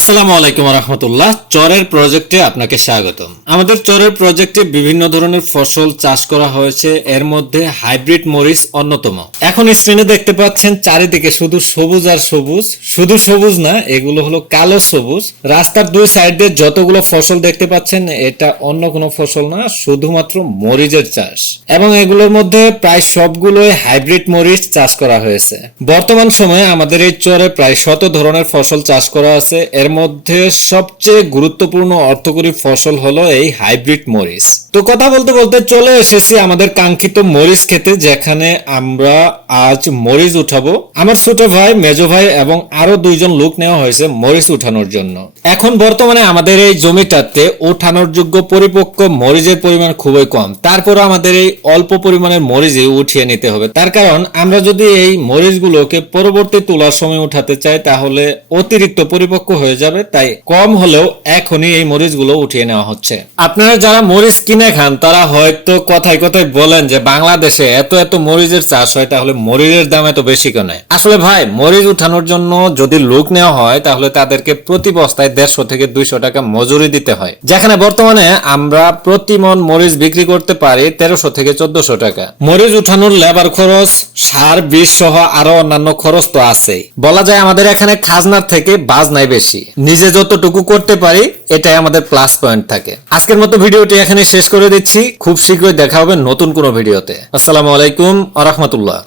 আসসালামু আলাইকুম রহমতুল্লাহ চরের প্রজেক্টে আপনাকে স্বাগতম। আমাদের চরের প্রজেক্টে বিভিন্ন ধরনের ফসল চাষ করা হয়েছে। এর মধ্যে হাইব্রিড মরিচ অন্যতম। এখন স্ক্রিনে দেখতে পাচ্ছেন চারিদিকে শুধু সবুজ আর সবুজ। শুধু সবুজ না, এগুলো হলো কালো সবুজ। রাস্তার দুই সাইডে যতগুলো ফসল দেখতে পাচ্ছেন, এটা অন্য কোনো ফসল না, শুধুমাত্র মরিচের চাষ। এবং এগুলোর মধ্যে প্রায় সবগুলোই হাইব্রিড মরিচ চাষ করা হয়েছে। বর্তমান সময়ে আমাদের এই চরে প্রায় শত ধরনের ফসল চাষ করা আছে। এর মধ্যে সবচেয়ে গুরুত্বপূর্ণ অর্থকরী ফসল হলো এই হাইব্রিড মরিচ। তো কথা বলতে বলতে চলে এসেছি আমাদের কাঙ্ক্ষিত মরিচ খেতে যেখানে আমরা আজ মরিচ উঠাবো। আমার ছোট ভাই, মেজো ভাই এবং আরও দুইজন লোক নেওয়া হয়েছে মরিচ উঠানোর জন্য। এখন বর্তমানে আমাদের এই জমিটাতে ওঠানোর যোগ্য পরিপক্ক মরিচের পরিমাণ খুবই কম। তারপর আমাদের এই অল্প পরিমাণের মরিচই উঠিয়ে নিতে হবে। তার কারণ, আমরা যদি এই মরিচগুলোকে পরবর্তী তোলার সময় উঠাতে চাই, তাহলে অতিরিক্ত পরিপক্ক হয়ে যাবে, তাই কম হলেও এখনই এই মরিচগুলো উঠিয়ে নেওয়া হচ্ছে। আপনারা যারা মরিচ কিনে খান, তারা হয়তো কথায় কথায় বলেন যে, বাংলাদেশে এত এত মরিচের চাষ হয়, তাহলে মরিচের দাম এত বেশি কেন? আসলে ভাই, মরিচ উঠানোর জন্য যদি লোক নেওয়া হয়, তাহলে তাদেরকে প্রতি বস্তায় দেড়শো থেকে দুইশো টাকা মজুরি দিতে হয়। যেখানে বর্তমানে আমরা প্রতি মন মরিচ বিক্রি করতে পারি তেরোশো থেকে চোদ্দশো টাকা। মরিচ উঠানোর লেবার খরচ, সার, বিষ সহ আরও অন্যান্য খরচ তো আছেই। বলা যায় আমাদের এখানে খাজনার থেকে বাজ নাই বেশি। নিজে যতটুকু করতে পারি, এটাই আমাদের প্লাস পয়েন্ট থাকে। আজকের মতো ভিডিওটি এখানে শেষ করে দিচ্ছি। খুব শীঘ্রই দেখা হবে নতুন কোনো ভিডিওতে। আসসালামু আলাইকুম আ রহমতুল্লাহ।